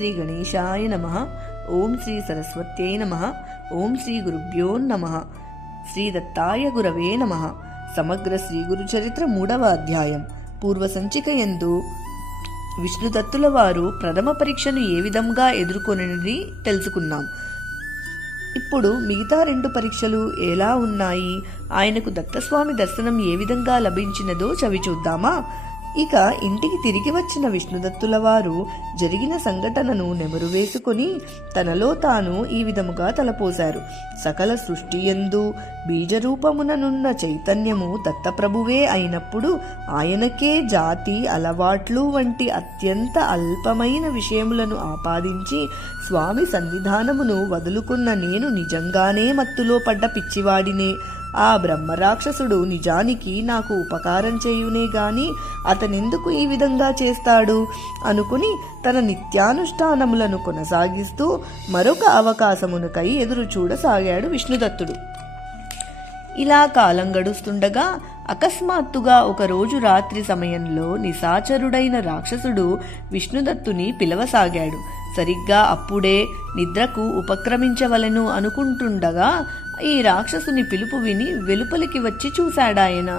శ్రీ గణేశాయ నమః. ఓం శ్రీ సరస్వత్యై నమః. ఓం శ్రీ గురుభ్యో నమః. శ్రీ దత్తాయ గురవే నమః. సమగ్ర శ్రీ గురు చరిత్ర 3వ అధ్యాయం. పూర్వ సంచిక యందు విష్ణుదత్తుల వారు ప్రథమ పరీక్షను ఏ విధంగా ఎదుర్కొనని తెలుసుకున్నాం. ఇప్పుడు మిగతా 2 పరీక్షలు ఎలా ఉన్నాయి, ఆయనకు దత్తస్వామి దర్శనం ఏ విధంగా లభించినదో చవి చూద్దామా. ఇక ఇంటికి తిరిగి వచ్చిన విష్ణుదత్తుల వారు జరిగిన సంఘటనను నెమరు వేసుకుని తనలో తాను ఈ విధముగా తలపోశారు. సకల సృష్టియందు బీజరూపముననున్న చైతన్యము దత్తప్రభువే అయినప్పుడు ఆయనకే జాతి, అలవాట్లు వంటి అత్యంత అల్పమైన విషయములను ఆపాదించి స్వామి సన్నిధానమును వదులుకున్న నేను నిజంగానే మత్తులో పడ్డ పిచ్చివాడినే. ఆ బ్రహ్మరాక్షసుడు నిజానికి నాకు ఉపకారం చేయునే గాని అతనెందుకు ఈ విధంగా చేస్తాడు అనుకుని తన నిత్యానుష్ఠానములను కొనసాగిస్తూ మరొక అవకాశమునకై ఎదురు చూడసాగాడు విష్ణుదత్తుడు. ఇలా కాలం గడుస్తుండగా అకస్మాత్తుగా ఒకరోజు రాత్రి సమయంలో నిశాచరుడైన రాక్షసుడు విష్ణుదత్తుని పిలవసాగాడు. సరిగ్గా అప్పుడే నిద్రకు ఉపక్రమించవలెను అనుకుంటుండగా ఈ రాక్షసుని పిలుపు విని వెలుపలికి వచ్చి చూశాడాయన.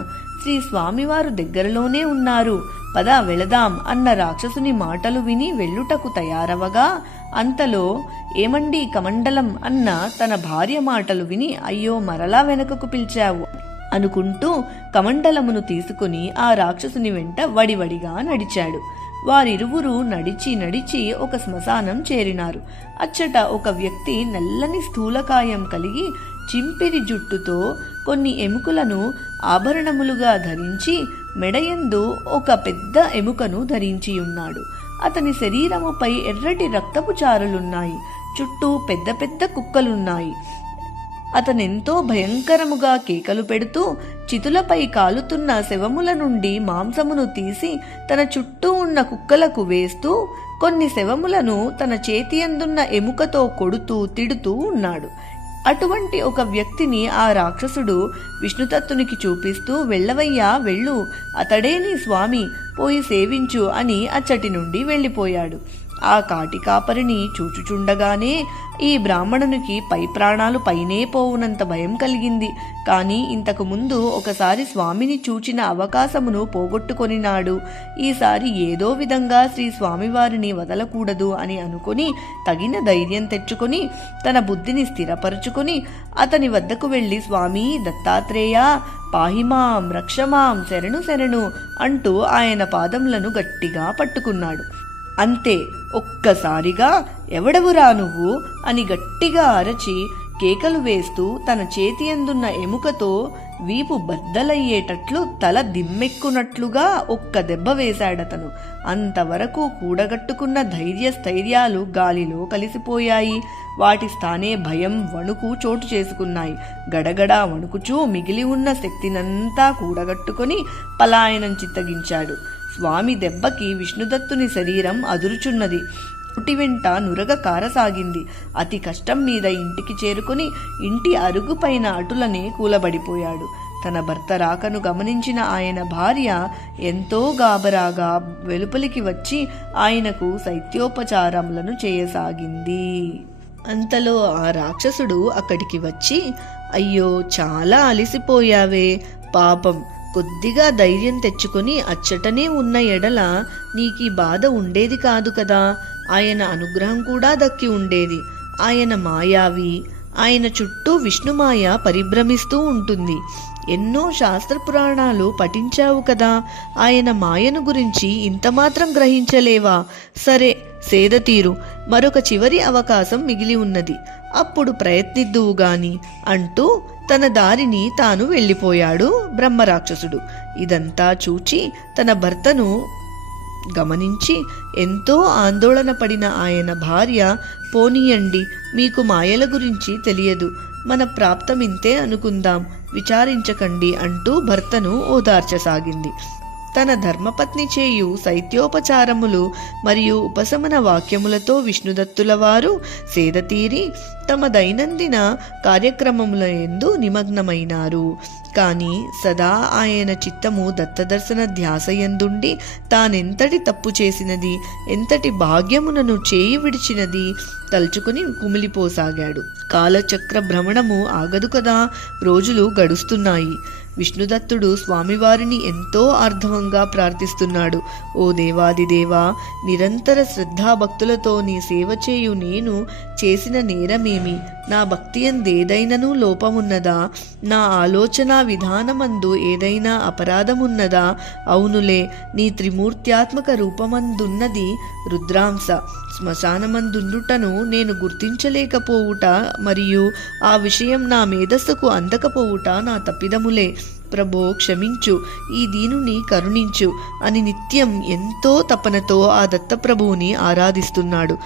శ్రీ స్వామివారు దగ్గరలోనే ఉన్నారు, పద వెళదాం అన్న రాక్షసుని మాటలు విని వెళ్ళుటకు తయారవగా అంతలో ఏమండి కమండలం అన్న తన భార్య మాటలు విని అయ్యో మరలా వెనకకు పిలిచావు అనుకుంటూ కమండలమును తీసుకుని ఆ రాక్షసుని వెంట వడివడిగా నడిచాడు. వారిరువురు నడిచి ఒక శ్మశానం చేరినారు. అచ్చట ఒక వ్యక్తి నల్లని స్థూలకాయం కలిగి చింపిరి జుట్టుతో కొన్ని ఎముకలను ఆభరణములుగా ధరించి మెడయందు ఒక పెద్ద ఎముకను ధరించి ఉన్నాడు. అతని శరీరముపై ఎర్రటి రక్తపు చారులున్నాయి. చుట్టూ పెద్ద పెద్ద కుక్కలున్నాయి. అతనెంతో భయంకరముగా కేకలు పెడుతూ చితులపై కాలుతున్న శవముల నుండి మాంసమును తీసి తన చుట్టూ ఉన్న కుక్కలకు వేస్తూ కొన్ని శవములను తన చేతి అందున్న ఎముకతో కొడుతూ తిడుతూ ఉన్నాడు. అటువంటి ఒక వ్యక్తిని ఆ రాక్షసుడు విష్ణుదత్తునికి చూపిస్తూ వెళ్ళవయ్యా వెళ్ళు, అతడే నీ స్వామి, పోయి సేవించు అని అచ్చటి నుండి వెళ్ళిపోయాడు. ఆ కాటి కాపరిని చూచుచుండగానే ఈ బ్రాహ్మణునికి పై ప్రాణాలు పైనే పోవునంత భయం కలిగింది. కాని ఇంతకు ముందు ఒకసారి స్వామిని చూచిన అవకాశమును పోగొట్టుకొనినాడు. ఈసారి ఏదో విధంగా శ్రీ స్వామివారిని వదలకూడదు అని అనుకుని తగిన ధైర్యం తెచ్చుకొని తన బుద్ధిని స్థిరపరుచుకొని అతని వద్దకు వెళ్ళి స్వామి దత్తాత్రేయ పాహిమాం రక్షమాం శరణు శరణు అంటూ ఆయన పాదములను గట్టిగా పట్టుకున్నాడు. అంతే, ఒక్కసారిగా ఎవడవురా నువ్వు అని గట్టిగా అరచి కేకలు వేస్తూ తన చేతి అందున్న ఎముకతో వీపు బద్దలయ్యేటట్లు తల దిమ్మెక్కునట్లుగా ఒక్క దెబ్బ వేశాడతను. అంతవరకు కూడగట్టుకున్న ధైర్యస్థైర్యాలు గాలిలో కలిసిపోయాయి. వాటి స్థానే భయం, వణుకు చోటు చేసుకున్నాయి. గడగడా వణుకుచూ మిగిలి ఉన్న శక్తినంతా కూడగట్టుకుని పలాయనం చిత్తగించాడు. స్వామి దెబ్బకి విష్ణుదత్తుని శరీరం అదురుచున్నది. పుటి వెంట నురగ కారసాగింది. అతి కష్టం మీద ఇంటికి చేరుకుని ఇంటి అరుగుపైన అటులనే కూలబడిపోయాడు. తన భర్త రాకను గమనించిన ఆయన భార్య ఎంతో గాబరాగా వెలుపలికి వచ్చి ఆయనకు శైత్యోపచారములను చేయసాగింది. అంతలో ఆ రాక్షసుడు అక్కడికి వచ్చి అయ్యో చాలా అలిసిపోయావే, పాపం, కొద్దిగా ధైర్యం తెచ్చుకొని అచ్చటనే ఉన్న ఎడల నీకీ బాధ ఉండేది కాదు కదా, ఆయన అనుగ్రహం కూడా దక్కి ఉండేది. ఆయన మాయావి, ఆయన చుట్టూ విష్ణుమాయ పరిభ్రమిస్తూ ఉంటుంది. ఎన్నో శాస్త్ర పురాణాలు పఠించావు కదా, ఆయన మాయను గురించి ఇంతమాత్రం గ్రహించలేవా? సరే సేదతీరు, మరొక చివరి అవకాశం మిగిలి ఉన్నది, అప్పుడు ప్రయత్నిద్దువు గాని అంటూ తన దారిని తాను వెళ్ళిపోయాడు బ్రహ్మరాక్షసుడు. ఇదంతా చూచి తన భర్తను గమనించి ఎంతో ఆందోళన పడిన ఆయన భార్య పోనీయండి, మీకు మాయల గురించి తెలియదు, మన ప్రాప్తమింతే అనుకుందాం, విచారించకండి అంటూ భర్తను ఓదార్చసాగింది. తన ధర్మపత్ని చేయు శైత్యోపచారములు మరియు ఉపశమన వాక్యములతో విష్ణుదత్తుల వారు సేదతీరి తమ దైనందిన కార్యక్రమముల యందు నిమగ్నమైనారు. కాని సదా ఆయన చిత్తము దత్తదర్శన ధ్యాసయందుండి తానెంతటి తప్పు చేసినది, ఎంతటి భాగ్యమునను చేయి విడిచినది తలుచుకుని కుమిలిపోసాగాడు. కాలచక్ర భ్రమణము ఆగదు కదా, రోజులు గడుస్తున్నాయి. విష్ణుదత్తుడు స్వామివారిని ఎంతో ఆర్ధవంగా ప్రార్థిస్తున్నాడు. ఓ దేవాదిదేవా, నిరంతర శ్రద్ధాభక్తులతో నీ సేవ చేయు నేను చేసిన నేరమేమి? నా భక్తి ఎందేదైనను లోపమున్నదా? నా ఆలోచన విధానమందు ఏదైనా అపరాధమున్నదా? అవునులే, నీ త్రిమూర్త్యాత్మక రూపమందున్నది రుద్రాంశ. శ్మశానమందుండుటను నేను గుర్తించలేకపోవుట మరియు ఆ విషయం నా మేధస్సుకు అందకపోవుట నా తప్పిదములే. ప్రభో క్షమించు, ఈ దీనుని కరుణించు అని నిత్యం ఎంతో తపనతో ఆ దత్తప్రభువుని ఆరాధిస్తున్నాడు.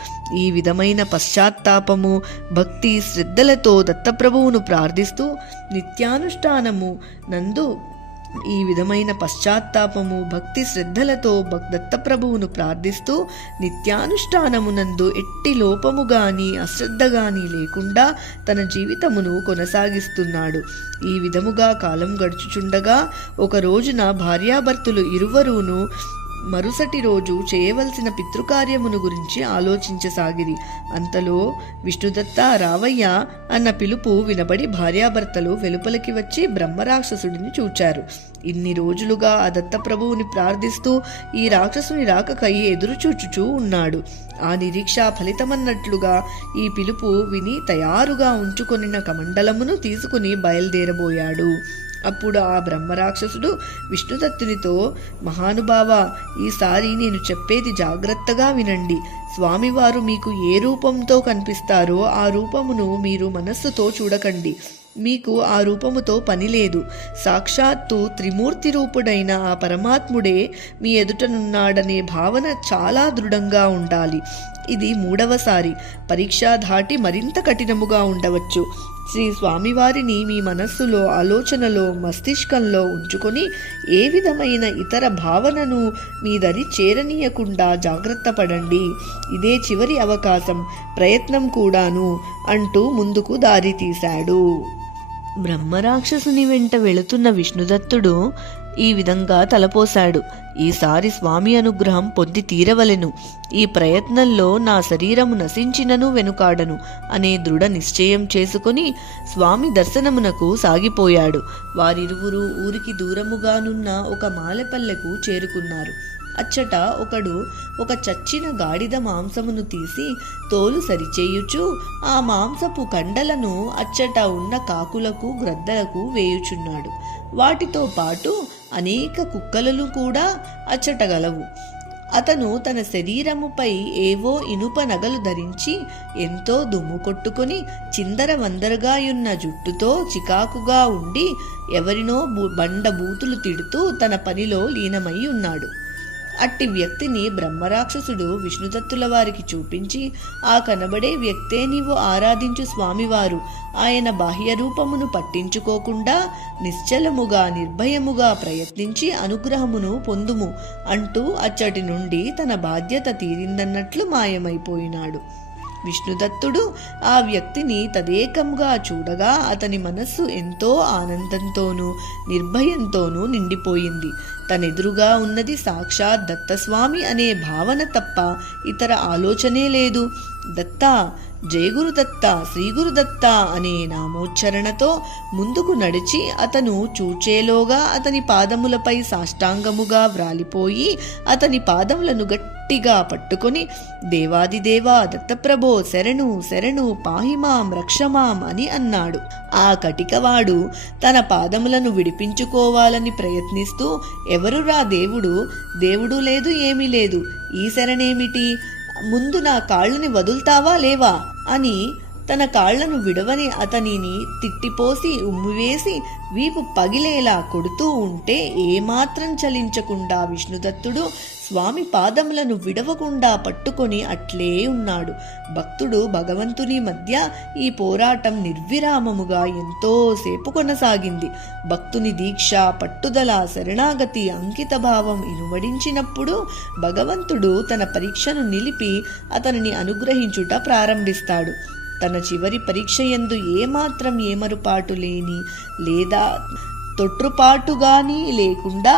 ఈ విధమైన పశ్చాత్తాపము, భక్తి, శ్రద్ధలతో దత్తప్రభువును ప్రార్థిస్తూ నిత్యానుష్ఠానము నందు ఈ విధమైన పశ్చాత్తాపము, భక్తి, శ్రద్ధలతో దత్తప్రభువును ప్రార్థిస్తూ నిత్యానుష్ఠానమునందు ఎట్టి లోపము గాని అశ్రద్ధ గాని లేకుండా తన జీవితమును కొనసాగిస్తున్నాడు. ఈ విధముగా కాలం గడుచుచుండగా ఒక రోజున భార్యాభర్తలు ఇరువరూను మరుసటి రోజు చేయవలసిన పితృకార్యమును గురించి ఆలోచించసాగిరి. అంతలో విష్ణుదత్త రావయ్య అన్న పిలుపు వినబడి భార్యాభర్తలు వెలుపలికి వచ్చి బ్రహ్మరాక్షసుడిని చూచారు. ఇన్ని రోజులుగా ఆ దత్తప్రభువుని ప్రార్థిస్తూ ఈ రాక్షసుని రాకకై ఎదురుచూచుచూ ఉన్నాడు. ఆ నిరీక్ష ఫలితమన్నట్లుగా ఈ పిలుపు విని తయారుగా ఉంచుకొనిన కమండలమును తీసుకుని బయలుదేరబోయాడు. అప్పుడు ఆ బ్రహ్మరాక్షసుడు విష్ణుదత్తునితో, మహానుభావ, ఈసారి నేను చెప్పేది జాగ్రత్తగా వినండి. స్వామివారు మీకు ఏ రూపంతో కనిపిస్తారో ఆ రూపమును మీరు మనస్సుతో చూడకండి. మీకు ఆ రూపముతో పని లేదు. సాక్షాత్తు త్రిమూర్తి రూపుడైన ఆ పరమాత్ముడే మీ ఎదుటనున్నాడనే భావన చాలా దృఢంగా ఉండాలి. ఇది 3వసారి. పరీక్ష దాటి మరింత కఠినముగా ఉండవచ్చు. శ్రీ స్వామివారిని మీ మనస్సులో, ఆలోచనలో, మస్తిష్కంలో ఉంచుకొని ఏ విధమైన ఇతర భావనను మీ దరి చేరనీయకుండా జాగ్రత్త పడండి. ఇదే చివరి అవకాశం, ప్రయత్నం కూడాను అంటూ ముందుకు దారి తీశాడు. బ్రహ్మరాక్షసుని వెంట వెళుతున్న విష్ణుదత్తుడు ఈ విధంగా తలపోశాడు. ఈసారి స్వామి అనుగ్రహం పొంది తీరవలెను. ఈ ప్రయత్నంలో నా శరీరము నశించినను వెనుకాడను అనే దృఢ నిశ్చయం చేసుకుని స్వామి దర్శనమునకు సాగిపోయాడు. వారిరువురు ఊరికి దూరముగానున్న ఒక మాలెపల్లెకు చేరుకున్నారు. అచ్చట ఒకడు ఒక చచ్చిన గాడిద మాంసమును తీసి తోలు సరిచేయుచు ఆ మాంసపు కండలను అచ్చట ఉన్న కాకులకు, గ్రద్దలకు వేయుచున్నాడు. వాటితో పాటు అనేక కుక్కలను కూడా అచ్చట గలవు. అతను తన శరీరముపై ఏవో ఇనుప నగలు ధరించి ఎంతో దుమ్ము కొట్టుకొని చిందర వందరగాయున్న జుట్టుతో చికాకుగా ఉండి ఎవరినో బండబూతులు తిడుతూ తన పనిలో లీనమై ఉన్నాడు. అట్టి వ్యక్తిని బ్రహ్మరాక్షసుడు విష్ణుదత్తుల వారికి చూపించి, ఆ కనబడే వ్యక్తే నీవు ఆరాధించు స్వామివారు. ఆయన బాహ్య రూపమును పట్టించుకోకుండా నిశ్చలముగా, నిర్భయముగా ప్రయత్నించి అనుగ్రహమును పొందుము అంటూ అచ్చటి నుండి తన బాధ్యత తీరిందన్నట్లు మాయమైపోయినాడు. విష్ణుదత్తుడు ఆ వ్యక్తిని తదేకంగా చూడగా అతని మనస్సు ఎంతో ఆనందంతోనూ నిర్భయంతోనూ నిండిపోయింది. తనెదురుగా ఉన్నది సాక్షాత్ దత్తస్వామి అనే భావన తప్ప ఇతర ఆలోచనే లేదు. దత్తా, జయగురుదత్త, శ్రీగురుదత్త అనే నామోచ్చరణతో ముందుకు నడిచి అతను చూచేలోగా అతని పాదములపై సాష్టాంగముగా వ్రాలిపోయి అతని పాదములను గట్టిగా పట్టుకొని, దేవాదిదేవా దత్తప్రభో శరణు శరణు, పాహిమాం రక్షమాం అని అన్నాడు. ఆ కటికవాడు తన పాదములను విడిపించుకోవాలని ప్రయత్నిస్తూ, ఎవరురా దేవుడు? దేవుడు లేదు, ఏమీ లేదు, ఈ శరణేమిటి? ముందు నా కాళ్ళని వదులుతావా లేవా అని తన కాళ్లను విడవని అతనిని తిట్టిపోసి ఉమ్మివేసి వీపు పగిలేలా కొడుతూ ఉంటే ఏమాత్రం చలించకుండా విష్ణుదత్తుడు స్వామి పాదములను విడవకుండా పట్టుకొని అట్లే ఉన్నాడు. భక్తుడు భగవంతుని మధ్య ఈ పోరాటం నిర్విరామముగా ఎంతోసేపు కొనసాగింది. భక్తుని దీక్ష, పట్టుదల, శరణాగతి, అంకితభావం ఇనుమడించినప్పుడు భగవంతుడు తన పరీక్షను నిలిపి అతనిని అనుగ్రహించుట ప్రారంభిస్తాడు. తన చివరి పరీక్ష యందు ఏమాత్రం ఏమరుపాటు లేని లేదా తొట్రుపాటుగాని లేకుండా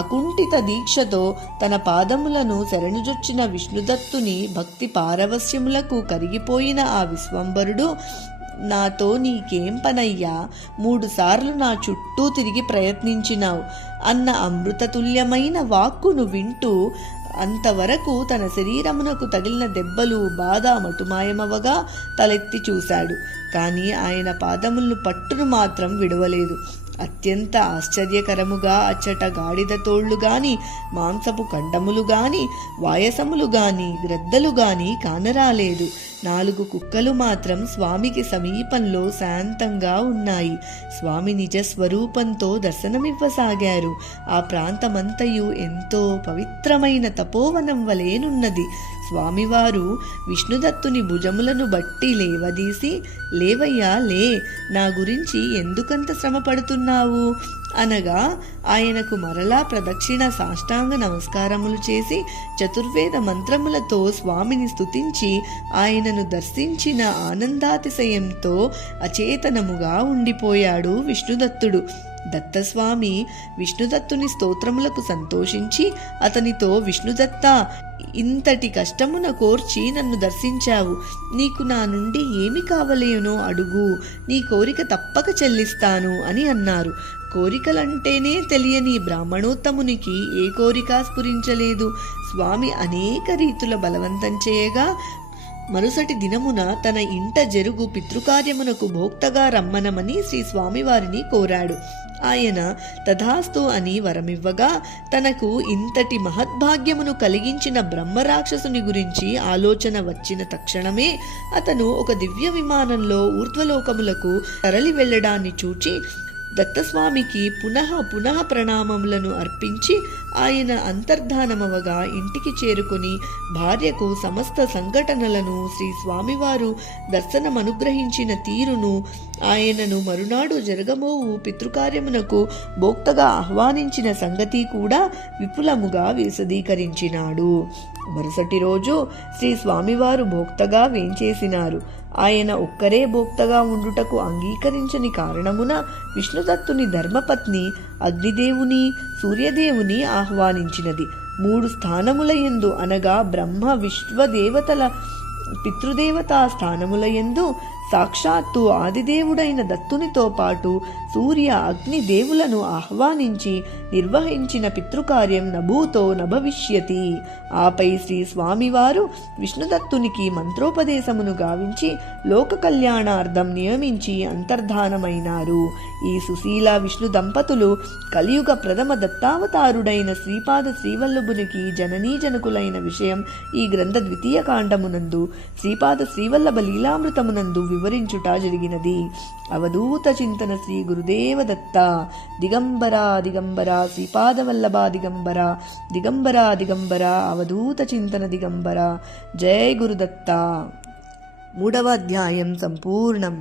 అకుంఠిత దీక్షతో తన పాదములను శరణుజొచ్చిన విష్ణుదత్తుని భక్తి పారవస్యములకు కరిగిపోయిన ఆ విశ్వంబరుడు, నాతో నీకేం పనయ్యా, 3 సార్లు నా చుట్టూ తిరిగి ప్రయత్నించినావు అన్న అమృతతుల్యమైన వాక్కును వింటూ అంతవరకు తన శరీరమునకు తగిలిన దెబ్బలు, బాధ మటుమాయమవగా తలెత్తి చూశాడు. కానీ ఆయన పాదములను పట్టును మాత్రం విడవలేదు. అత్యంత ఆశ్చర్యకరముగా అచ్చట గాడిద తోళ్లు గాని, మాంసపు కండములు గాని, వాయసములు గాని, గ్రద్దలు గాని కానరాలేదు. 4 కుక్కలు మాత్రం స్వామికి సమీపంలో శాంతంగా ఉన్నాయి. స్వామి నిజస్వరూపంతో దర్శనమివ్వసాగారు. ఆ ప్రాంతమంతయు ఎంతో పవిత్రమైన తపోవనం వలేనున్నది. స్వామివారు విష్ణుదత్తుని భుజములను బట్టి లేవదీసి, లేవయ్యా లే, నా గురించి ఎందుకంత శ్రమ పడుతున్నావు అనగా ఆయనకు మరలా ప్రదక్షిణ సాష్టాంగ నమస్కారములు చేసి చతుర్వేద మంత్రములతో స్వామిని స్తుతించి ఆయనను దర్శించిన ఆనందాతిశయంతో అచేతనముగా ఉండిపోయాడు విష్ణుదత్తుడు. దత్తస్వామి విష్ణుదత్తుని స్తోత్రములకు సంతోషించి అతనితో, విష్ణుదత్త, ఇంతటి కష్టమున కోర్చి నన్ను దర్శించావు. నీకు నా నుండి ఏమి కావలేనో అడుగు, నీ కోరిక తప్పక చెల్లిస్తాను అని అన్నారు. కోరికలంటేనే తెలియని బ్రాహ్మణోత్తమునికి ఏ కోరిక స్ఫురించలేదు. స్వామి అనేక రీతుల బలవంతం చేయగా మరుసటి దినమున తన ఇంట జరుగు పితృకార్యమునకు భోక్తగా రమ్మనమని శ్రీ స్వామివారిని కోరాడు. ఆయన తథాస్తు అని వరమివ్వగా తనకు ఇంతటి మహద్భాగ్యమును కలిగించిన బ్రహ్మరాక్షసుని గురించి ఆలోచన వచ్చిన తక్షణమే అతను ఒక దివ్య విమానంలో ఊర్ధ్వలోకములకు తరలి వెళ్లడాన్ని చూచి దత్తస్వామికి పునః ప్రణామములను అర్పించి ఆయన అంతర్ధానమవగా ఇంటికి చేరుకుని భార్యకు సమస్త సంఘటనలను, శ్రీ స్వామివారు దర్శనమనుగ్రహించిన తీరును, ఆయనను మరునాడు జరగబోవు పితృకార్యమునకు భోక్తగా ఆహ్వానించిన సంగతి కూడా విపులముగా విశదీకరించినాడు. మరుసటి రోజు శ్రీ స్వామివారు భోక్తగా వేంచేసినారు. ఆయన ఒక్కరే భోక్తగా ఉండుటకు అంగీకరించని కారణమున విష్ణుదత్తుని ధర్మపత్ని అగ్నిదేవుని, సూర్యదేవుని ఆహ్వానించినది. 3 స్థానములయందు అనగా బ్రహ్మ, విశ్వదేవతల పితృదేవతా స్థానములయందు సాక్షాత్తు ఆదిదేవుడైన దత్తునితో పాటు సూర్య, అగ్ని దేవులను ఆహ్వానించి నిర్వహించిన పితృకార్యం నభూతో నభవిష్యతి. ఆపై శ్రీ స్వామివారు విష్ణుదత్తునికి మంత్రోపదేశమును గావించి లోక కళ్యాణార్థం నియమించి అంతర్ధానమైనారు. ఈ సుశీల విష్ణు దంపతులు కలియుగ ప్రథమ దత్తావతారుడైన శ్రీపాద శ్రీవల్లభునికి జననీ జనకులైన విషయం ఈ గ్రంథ 2వ కాండమునందు శ్రీపాద శ్రీవల్లభ లీలామృతమునందు వివరించుట జరిగినది. అవధూత చింతన శ్రీ గురుదేవ దత్త. దిగంబరా దిగంబరా శ్రీపాదవల్లభా దిగంబరా, దిగంబరా దిగంబరా అవధూత చింతన దిగంబరా. జయ గురుదత్త. 3వ అధ్యాయం సంపూర్ణం.